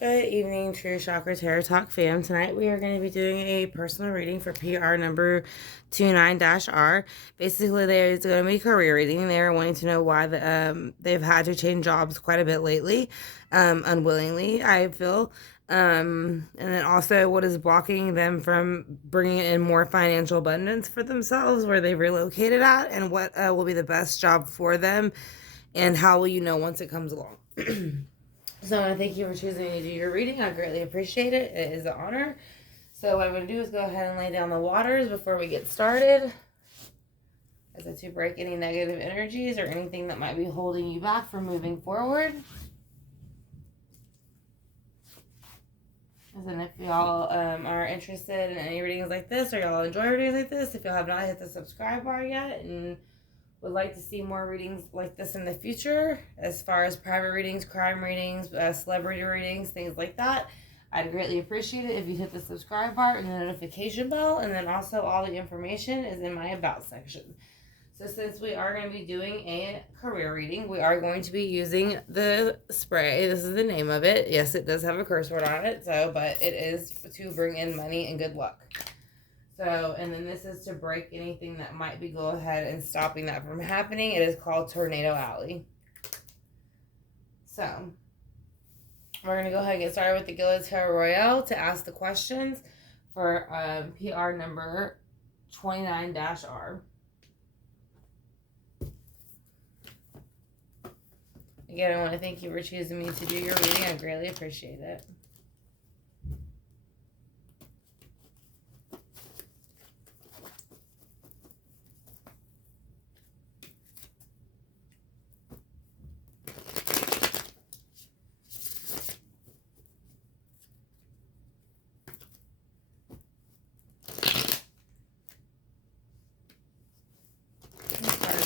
Good evening, True Chakra Tarot Talk fam. Tonight we are going to be doing a personal reading for PR number 29-R. Basically, there's going to be a career reading. They're wanting to know why they've had to change jobs quite a bit lately, unwillingly, I feel. And then also what is blocking them from bringing in more financial abundance for themselves, where they've relocated at, and what will be the best job for them, and how will you know once it comes along. So I want to thank you for choosing to do your reading. I greatly appreciate it. It is an honor. So what I'm going to do is go ahead and lay down the waters before we get started, as if to break any negative energies or anything that might be holding you back from moving forward. And if y'all are interested in any readings like this, or y'all enjoy readings like this, if y'all have not hit the subscribe bar yet and would like to see more readings like this in the future, as far as private readings, crime readings, celebrity readings, things like that, I'd greatly appreciate it if you hit the subscribe bar and the notification bell. And then also all the information is in my about section. So since we are going to be doing a career reading, we are going to be using the spray. This is the name of it. Yes, it does have a curse word on it, but it is to bring in money and good luck. So, and then this is to break anything that might be go ahead and stopping that from happening. It is called Tornado Alley. So, we're going to go ahead and get started with the Guillotine Royale to ask the questions for PR number 29-R. Again, I want to thank you for choosing me to do your reading. I greatly appreciate it.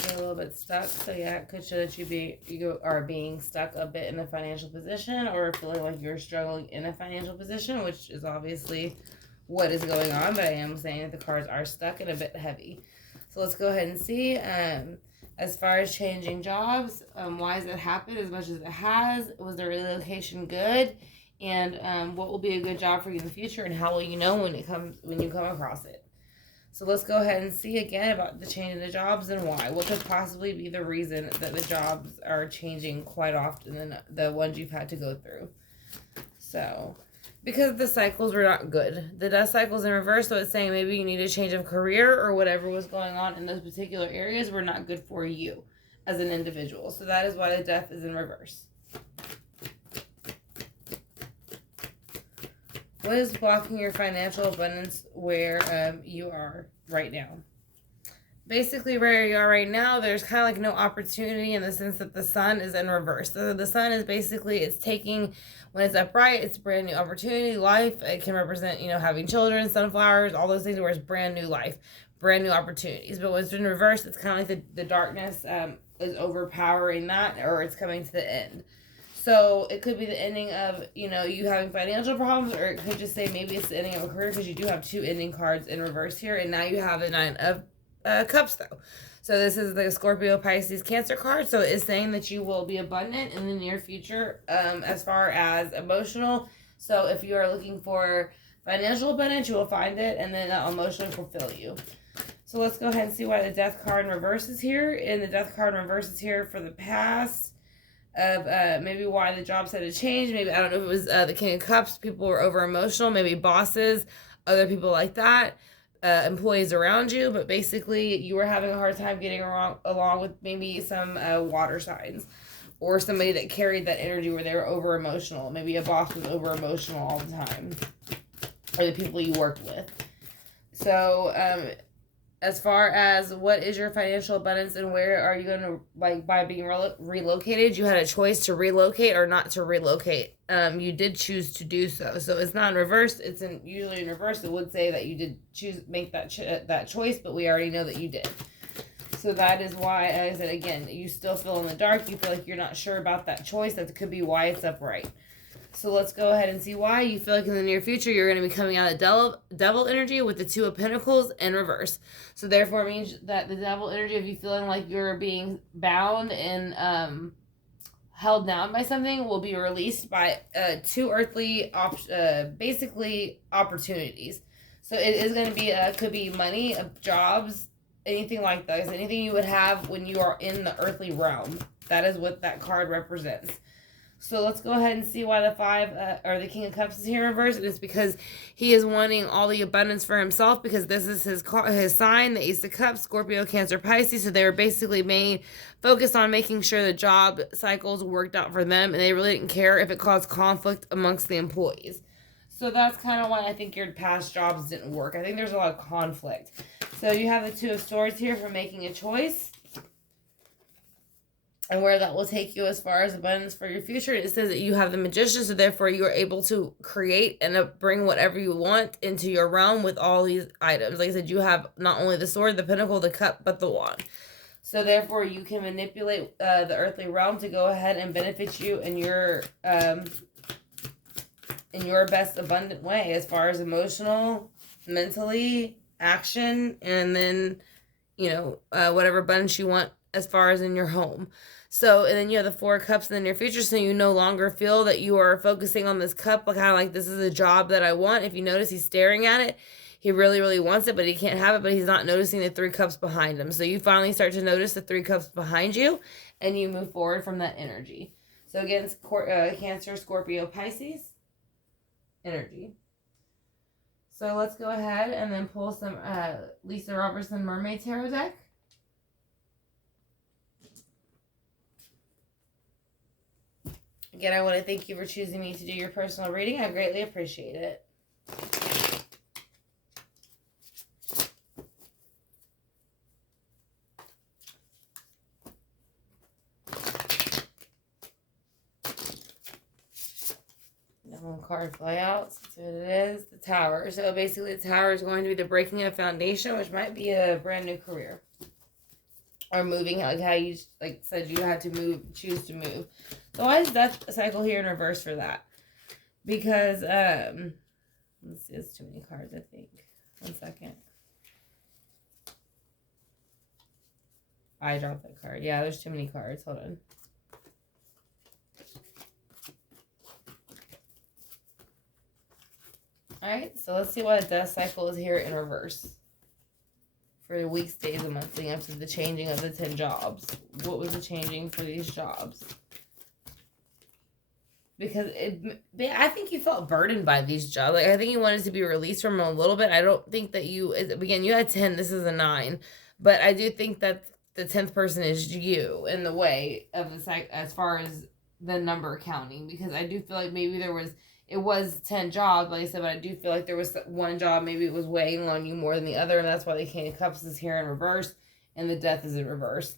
A little bit stuck, so yeah, it could show that you are being stuck a bit in a financial position, or feeling like you're struggling in a financial position, which is obviously what is going on. But I am saying that the cards are stuck and a bit heavy. So let's go ahead and see. As far as changing jobs, why has it happened as much as it has? Was the relocation good? And what will be a good job for you in the future? And how will you know when you come across it? So let's go ahead and see again about the change in the jobs and why. What could possibly be the reason that the jobs are changing quite often than the ones you've had to go through? So, because the cycles were not good. The death cycle's in reverse, so it's saying maybe you need a change of career, or whatever was going on in those particular areas were not good for you as an individual. So that is why the death is in reverse. What is blocking your financial abundance where you are right now? Basically, where you are right now, there's kind of like no opportunity, in the sense that the sun is in reverse. So the sun is basically, it's taking, when it's upright, it's brand new opportunity, life. It can represent, having children, sunflowers, all those things where it's brand new life, brand new opportunities. But when it's in reverse, it's kind of like the darkness is overpowering that, or it's coming to the end. So it could be the ending of, you having financial problems, or it could just say maybe it's the ending of a career, because you do have two ending cards in reverse here, and now you have the Nine of Cups, though. So this is the Scorpio, Pisces, Cancer card. So it's saying that you will be abundant in the near future as far as emotional. So if you are looking for financial abundance, you will find it, and then that emotionally fulfill you. So let's go ahead and see why the Death card in reverse is here. And the Death card in reverse is here for the past of maybe why the jobs had to change. Maybe, I don't know if it was the King of Cups, people were over emotional, maybe bosses, other people like that, employees around you. But basically you were having a hard time getting along with maybe some water signs, or somebody that carried that energy where they were over emotional. Maybe a boss was over emotional all the time, or the people you worked with. So as far as what is your financial abundance and where are you going to, by being relocated, you had a choice to relocate or not to relocate. You did choose to do so. So it's not in reverse. It's usually in reverse. It would say that you did make that choice, but we already know that you did. So that is why, as I said again, you still feel in the dark. You feel like you're not sure about that choice. That could be why it's upright. So let's go ahead and see why you feel like in the near future you're going to be coming out of devil energy with the Two of Pentacles in reverse. So therefore it means that the devil energy of you feeling like you're being bound and held down by something will be released by two earthly basically opportunities. So it is going to be could be money, jobs, anything like that. Anything you would have when you are in the earthly realm. That is what that card represents. So let's go ahead and see why the five or the King of Cups is here in reverse. It is because he is wanting all the abundance for himself, because this is his sign, the Ace of Cups, Scorpio, Cancer, Pisces. So they were basically focused on making sure the job cycles worked out for them, and they really didn't care if it caused conflict amongst the employees. So that's kind of why I think your past jobs didn't work. I think there's a lot of conflict. So you have the Two of Swords here for making a choice, and where that will take you as far as abundance for your future. It says that you have the Magician, so therefore you are able to create and bring whatever you want into your realm with all these items. Like I said, you have not only the sword, the pentacle, the cup, but the wand. So therefore you can manipulate the earthly realm to go ahead and benefit you in your best abundant way, as far as emotional, mentally, action, and then, whatever abundance you want as far as in your home. So, and then you have the Four of Cups in your future, so you no longer feel that you are focusing on this cup, kind of like this is a job that I want. If you notice, he's staring at it. He really, really wants it, but he can't have it, but he's not noticing the Three Cups behind him. So you finally start to notice the Three Cups behind you, and you move forward from that energy. So again, Cancer, Scorpio, Pisces energy. So let's go ahead and then pull some Lisa Robertson Mermaid Tarot deck. Again, I want to thank you for choosing me to do your personal reading. I greatly appreciate it. One card fly out. That's what it is. The Tower. So basically the Tower is going to be the breaking of foundation, which might be a brand new career. Or moving, like how you said you had to choose to move. So why is Death Cycle here in reverse for that? Because, let's see, it's too many cards, I think. 1 second. I dropped that card. Yeah, there's too many cards. Hold on. Alright, so let's see why the Death Cycle is here in reverse. For the weeks, days, and months, leading up to the changing of the 10 jobs. What was the changing for these jobs? Because I think you felt burdened by these jobs. I think you wanted to be released from them a little bit. I don't think that again, you had 10, this is a 9. But I do think that the 10th person is you in the way of as far as the number counting. Because I do feel like maybe it was 10 jobs, like I said, but I do feel like there was one job, maybe it was weighing on you more than the other, and that's why the King of Cups is here in reverse, and the Death is in reverse.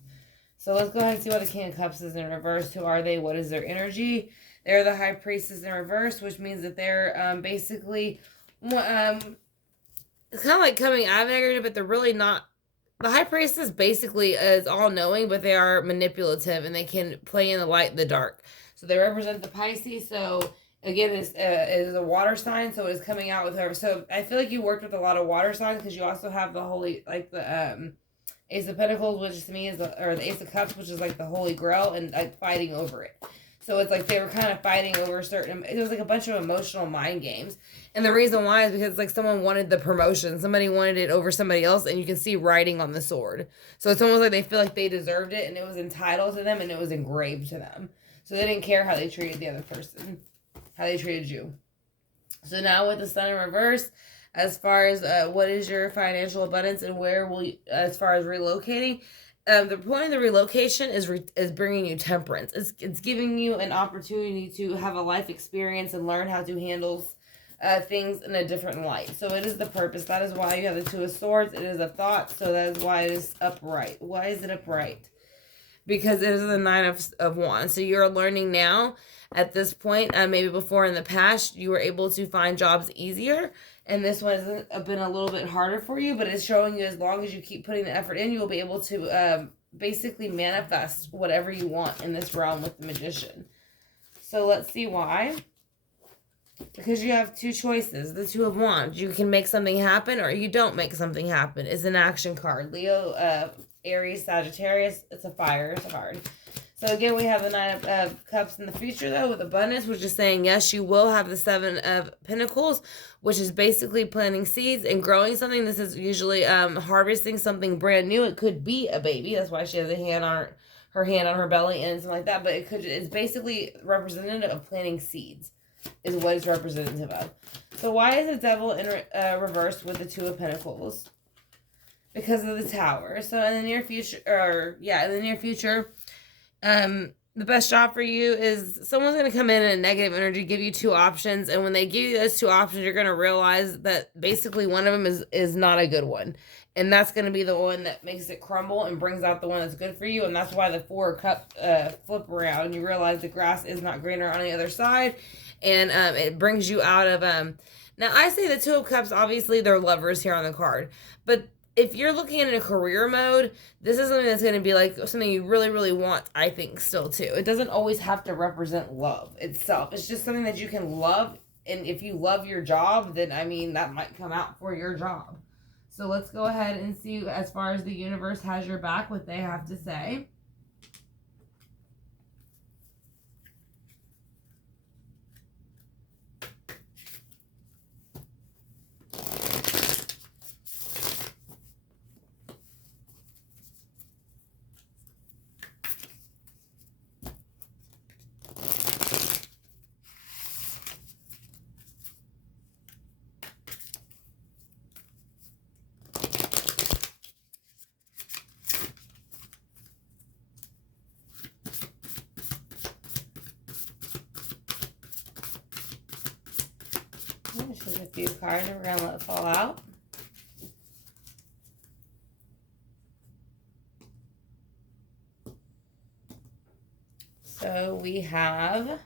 So let's go ahead and see why the King of Cups is in reverse. Who are they? What is their energy? They're the High Priestess in reverse, which means that they're basically, it's kind of like coming out of negative, but they're really not. The High Priestess basically is all-knowing, but they are manipulative, and they can play in the light and the dark. So they represent the Pisces, so again, it is a water sign, so it is coming out with her. So I feel like you worked with a lot of water signs, because you also have the holy, like the Ace of Pentacles, which to me is or the Ace of Cups, which is like the Holy Grail, and like fighting over it. So it's like they were kind of fighting over it was like a bunch of emotional mind games. And the reason why is because like someone wanted the promotion. Somebody wanted it over somebody else, and you can see writing on the sword. So it's almost like they feel like they deserved it, and it was entitled to them, and it was engraved to them. So they didn't care how they treated the other person, how they treated you. So now with the Sun in reverse, as far as what is your financial abundance and where will you, as far as relocating, the point of the relocation is bringing you temperance. It's giving you an opportunity to have a life experience and learn how to handle things in a different light. So it is the purpose. That is why you have the Two of Swords. It is a thought, so that is why it is upright. Why is it upright? Because it is the Nine of Wands. So you're learning now at this point, maybe before in the past, you were able to find jobs easier. And this one has been a little bit harder for you, but it's showing you as long as you keep putting the effort in, you will be able to basically manifest whatever you want in this realm with the Magician. So let's see why. Because you have two choices. The Two of Wands. You can make something happen or you don't make something happen. It's an action card. Leo, Aries, Sagittarius. It's a fire. It's hard. So again, we have the Nine of Cups in the future, though, with abundance, which is saying, yes, you will have the Seven of Pentacles, which is basically planting seeds and growing something. This is usually harvesting something brand new. It could be a baby. That's why she has a hand on her hand on her belly and something like that. But it's basically representative of planting seeds is what it's representative of. So why is the Devil in reverse with the Two of Pentacles? Because of the Tower. So in the near future, the best job for you is someone's going to come in a negative energy, give you two options. And when they give you those two options, you're going to realize that basically one of them is not a good one. And that's going to be the one that makes it crumble and brings out the one that's good for you. And that's why the Four of Cups flip around. You realize the grass is not greener on the other side. And it brings you out of... Now, I say the Two of Cups, obviously, they're lovers here on the card. But if you're looking at it in a career mode, this is something that's going to be like something you really, really want, I think, still, too. It doesn't always have to represent love itself. It's just something that you can love. And if you love your job, then, I mean, that might come out for your job. So let's go ahead and see, as far as the universe has your back, what they have to say. Just a few cards, and we're going to let it fall out. So we have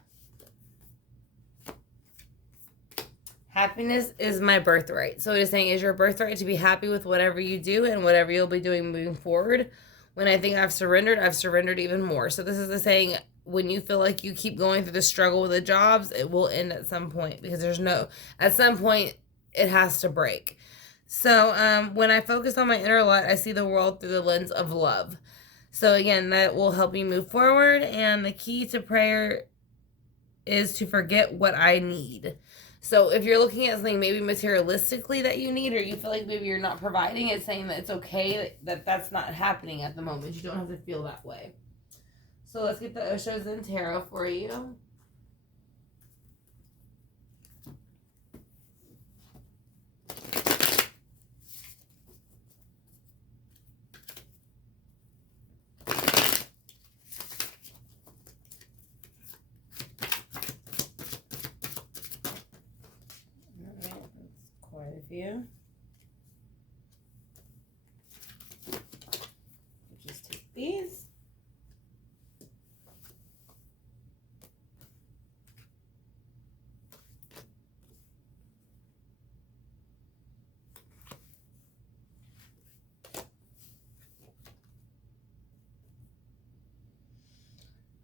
happiness is my birthright. So it is saying, is your birthright to be happy with whatever you do and whatever you'll be doing moving forward. When I think I've surrendered even more. So this is the saying, when you feel like you keep going through the struggle with the jobs, it will end at some point, because at some point it has to break. So when I focus on my inner light, I see the world through the lens of love. So again, that will help you move forward. And the key to prayer is to forget what I need. So if you're looking at something maybe materialistically that you need, or you feel like maybe you're not providing, it's saying that it's okay that that's not happening at the moment. You don't have to feel that way. So let's get the Oshos and Tarot for you. Alright, that's quite a few. Just take these.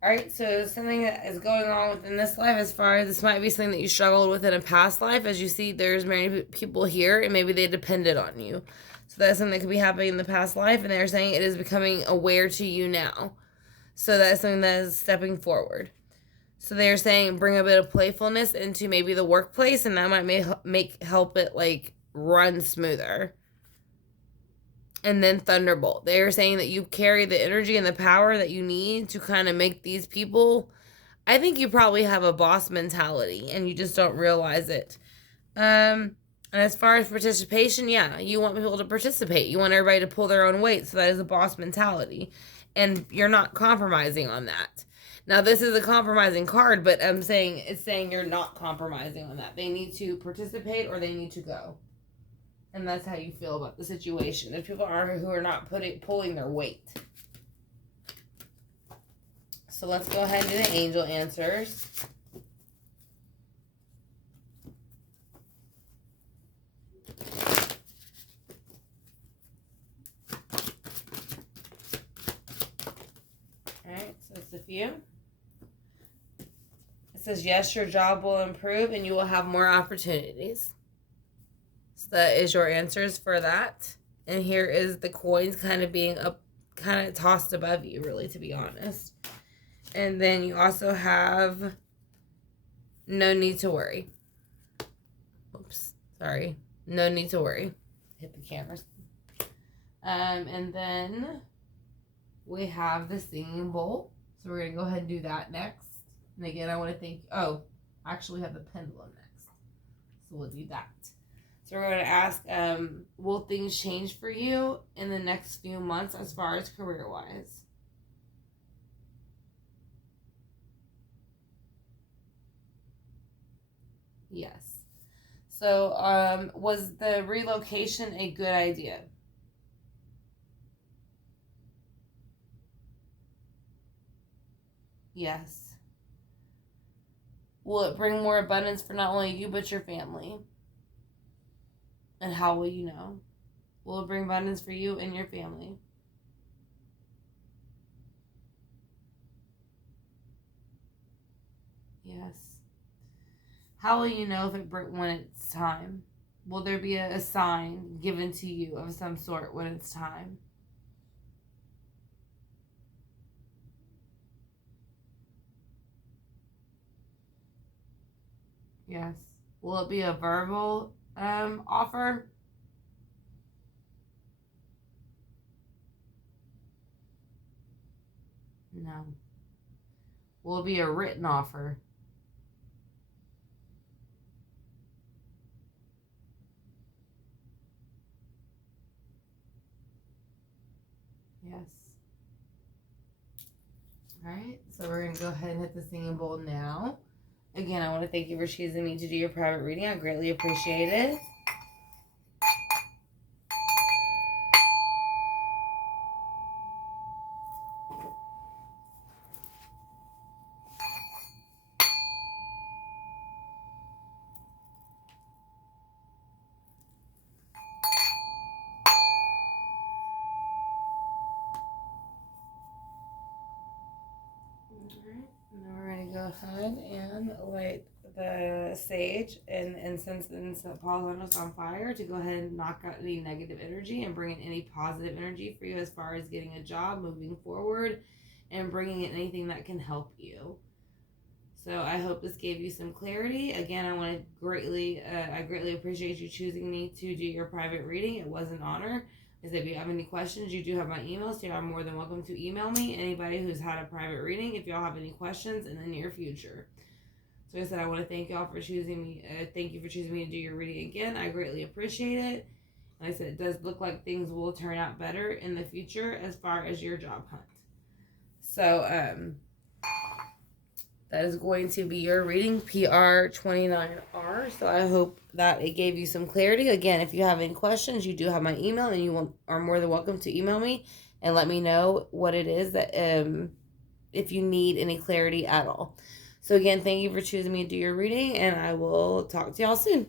Alright, so something that is going on within this life, as far as this might be something that you struggled with in a past life. As you see, there's many people here, and maybe they depended on you. So that's something that could be happening in the past life, and they're saying it is becoming aware to you now. So that's something that is stepping forward. So they're saying bring a bit of playfulness into maybe the workplace, and that might help it like run smoother. And then Thunderbolt. They are saying that you carry the energy and the power that you need to kind of make these people... I think you probably have a boss mentality and you just don't realize it. And as far as participation, yeah, you want people to participate. You want everybody to pull their own weight. So that is a boss mentality. And you're not compromising on that. Now, this is a compromising card, but it's saying you're not compromising on that. They need to participate or they need to go. And that's how you feel about the situation. There's people who are not pulling their weight. So let's go ahead and do the angel answers. Alright, so it's a few. It says, yes, your job will improve and you will have more opportunities. So that is your answers for that. And here is the coins kind of being up, kind of tossed above you, really, to be honest. And then you also have no need to worry. Oops, sorry. No need to worry. Hit the cameras. And then we have the singing bowl. So we're going to go ahead and do that next. And again, I want to thank, actually we have the pendulum next. So we'll do that. So we're going to ask, will things change for you in the next few months as far as career-wise? Yes. So, was the relocation a good idea? Yes. Will it bring more abundance for not only you, but your family? And how will you know? Will it bring abundance for you and your family? Yes. How will you know if when it's time? Will there be a sign given to you of some sort when it's time? Yes. Will it be a verbal offer? No. Will it be a written offer? Yes. All right, so we're going to go ahead and hit the singing bowl now. Again, I want to thank you for choosing me to do your private reading. I greatly appreciate it. Alright, now we're going to go ahead and light the sage and incense and set Paul's Andros on fire to go ahead and knock out any negative energy and bring in any positive energy for you as far as getting a job, moving forward, and bringing in anything that can help you. So I hope this gave you some clarity. Again, I greatly appreciate you choosing me to do your private reading. It was an honor. If you have any questions, you do have my email, so you're more than welcome to email me. Anybody who's had a private reading, if y'all have any questions in the near future. So I said I want to thank y'all for choosing me. Thank you for choosing me to do your reading again. I greatly appreciate it. And I said it does look like things will turn out better in the future as far as your job hunt. So that is going to be your reading, PR29R. So I hope that it gave you some clarity. Again, if you have any questions, you do have my email, and you are more than welcome to email me and let me know what it is that if you need any clarity at all. So again, thank you for choosing me to do your reading, and I will talk to y'all soon.